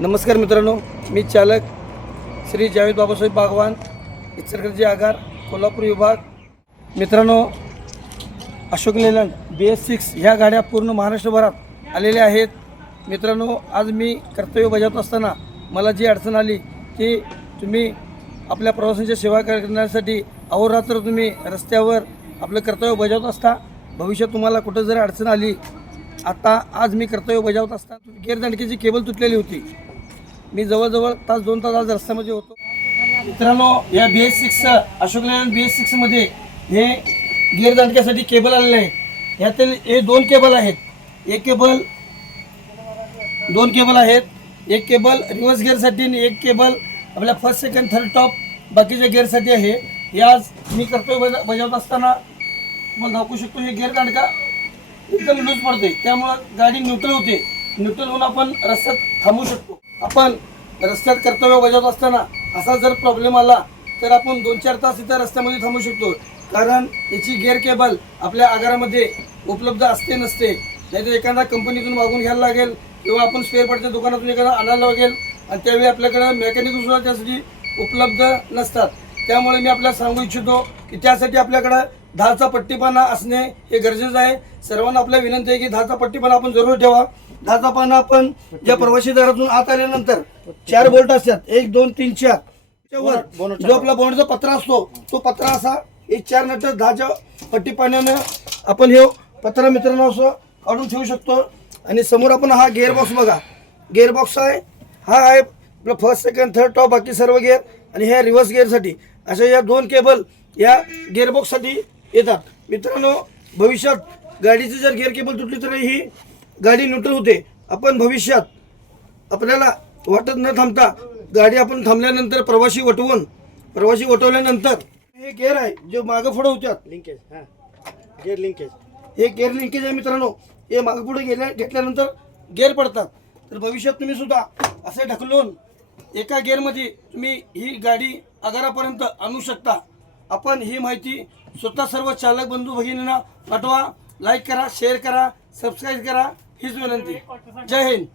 नमस्कार मित्रांनो, मी चालक श्री जावेद बाबासाहेब बागवान, इचलकरंजी आगार, कोल्हापूर विभाग. मित्रांनो, अशोक लेलंड BS6 ह्या गाड्या पूर्ण महाराष्ट्रभरात आलेल्या आहेत. मित्रांनो, आज मी कर्तव्य बजावत असताना मला जी अडचण आली की तुम्ही आपल्या प्रवाशांची सेवा करण्यासाठी अहोरात्र तुम्ही रस्त्यावर आपलं कर्तव्य बजावत असता. भविष्यात तुम्हाला कुठं जर अडचण आली, आज मी कर्तव्य बजावत असताना गेअरदांडकीची केबल तुटलेली होती. मी जवळजवळ तास 2 तास आज रस्त्यामध्ये होतो. मित्रांनो, या BS6 अशोक लेलंड BS6 मध्ये हे गेअरदांडक्यासाठी केबल आलेले आहेत. यातील हे दोन केबल आहेत. दोन केबल आहेत. एक केबल रिव्हर्स गिअरसाठी आणि एक केबल आपल्या फर्स्ट सेकंड थर्ड टॉप बाकीच्या गिअरसाठी आहे. हे आज मी कर्तव्य बजावत असताना तुम्हाला दाखवू शकतो. हे गेअरदांडका एकदम लूज पडते, त्यामुळं गाडी न्यूट्रल होते. न्यूट्रल होऊन आपण रस्त्यात थांबू शकतो. आपण रस्त्यात कर्तव्य बजावत असताना असा जर प्रॉब्लेम आला तर आपण 2-4 तास इथं रस्त्यामध्ये थांबू शकतो. कारण याची गिअर केबल आपल्या आगारामध्ये उपलब्ध असते नसते. नाहीतर एखादा कंपनीतून मागून घ्यायला लागेल किंवा आपण स्पेअर पार्टच्या दुकानातून एखादा आणायला लागेल आणि त्यावेळी आपल्याकडे मेकॅनिक सुद्धा त्यासाठी उपलब्ध नसतात. त्यामुळे मी आपल्याला सांगू इच्छितो की त्यासाठी आपल्याकडं 10चा पट्टीपाना असणे हे गरजेचं आहे. सर्वांना आपल्या विनंती आहे की 10चा पट्टीपाना आपण जरूर ठेवा. 10चा पाना आपण या प्रवासी दारातून आत आल्यानंतर 4 बोल्ट असतात, 1 2 3 4. त्यावर जो आपला बोनटचा पत्रा असतो तो पत्रा असा हे 4 नट 10च्या पट्टीपाण्यानं आपण हे पत्रा मित्रांनो असं काढून ठेवू शकतो. आणि समोर आपण हा गिअर बॉक्स बघा. गिअर बॉक्स आहे, हा आहे आपला फर्स्ट सेकंड थर्ड टॉप बाकी सर्व गिअर. आणि ह्या रिव्हर्स गिअरसाठी अशा या 2 केबल या गिअर बॉक्ससाठी येतात. मित्रांनो, भविष्यात गाडीची जर गिअर केबल तुटली तर ही गाडी न्यूट्रल होते. आपण भविष्यात आपल्याला वाटत न थांबता गाडी आपण थांबल्यानंतर प्रवासी वटवल्यानंतर हे गिअर आहे जे मागं पुढे होत्यात लिंकेज, गिअर लिंकेज, हे गिअर लिंकेज आहे मित्रांनो. हे मागं पुढे घेतल्यानंतर गिअर पडतात. तर भविष्यात तुम्ही सुद्धा असे ढकलून एका गिअरमध्ये तुम्ही ही गाडी आगारापर्यंत आणू शकता. आपण ही माहिती स्वतः सर्व चालक बंधू भगिनींना पाठवा. लाईक करा, शेअर करा, सबस्क्राईब करा हीच विनंती. जय हिंद.